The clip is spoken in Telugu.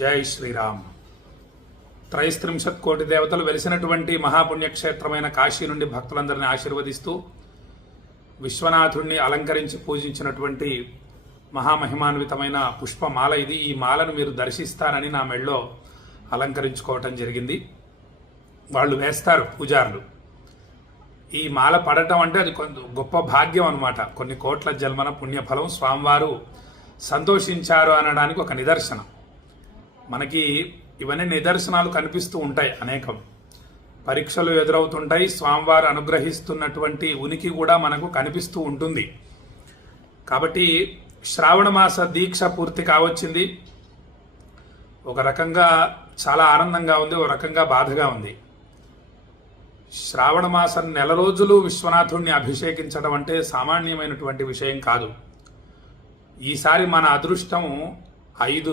జై శ్రీరామ్. 33 కోటి దేవతలు వెలిసినటువంటి మహాపుణ్యక్షేత్రమైన కాశీ నుండి భక్తులందరినీ ఆశీర్వదిస్తూ విశ్వనాథుణ్ణి అలంకరించి పూజించినటువంటి మహామహిమాన్వితమైన పుష్పమాల ఇది. ఈ మాలను మీరు దర్శిస్తారని నా మెళ్ళో అలంకరించుకోవటం జరిగింది. వాళ్ళు వేస్తారు పూజారులు. ఈ మాల పడటం అంటే అది గొప్ప భాగ్యం అన్నమాట. కొన్ని కోట్ల జన్మన పుణ్యఫలం. స్వామివారు సంతోషించారు అనడానికి ఒక నిదర్శనం. మనకి ఇవన్నీ నిదర్శనాలు కనిపిస్తూ ఉంటాయి. అనేకం పరీక్షలు ఎదురవుతుంటాయి. స్వామివారు అనుగ్రహిస్తున్నటువంటి ఉనికి కూడా మనకు కనిపిస్తూ ఉంటుంది. కాబట్టి శ్రావణ మాస దీక్ష పూర్తి కావచ్చింది. ఒక రకంగా చాలా ఆనందంగా ఉంది, ఒక రకంగా బాధగా ఉంది. శ్రావణ మాసం నెల రోజులు విశ్వనాథుణ్ణి అభిషేకించడం అంటే సామాన్యమైనటువంటి విషయం కాదు. ఈసారి మన అదృష్టం 5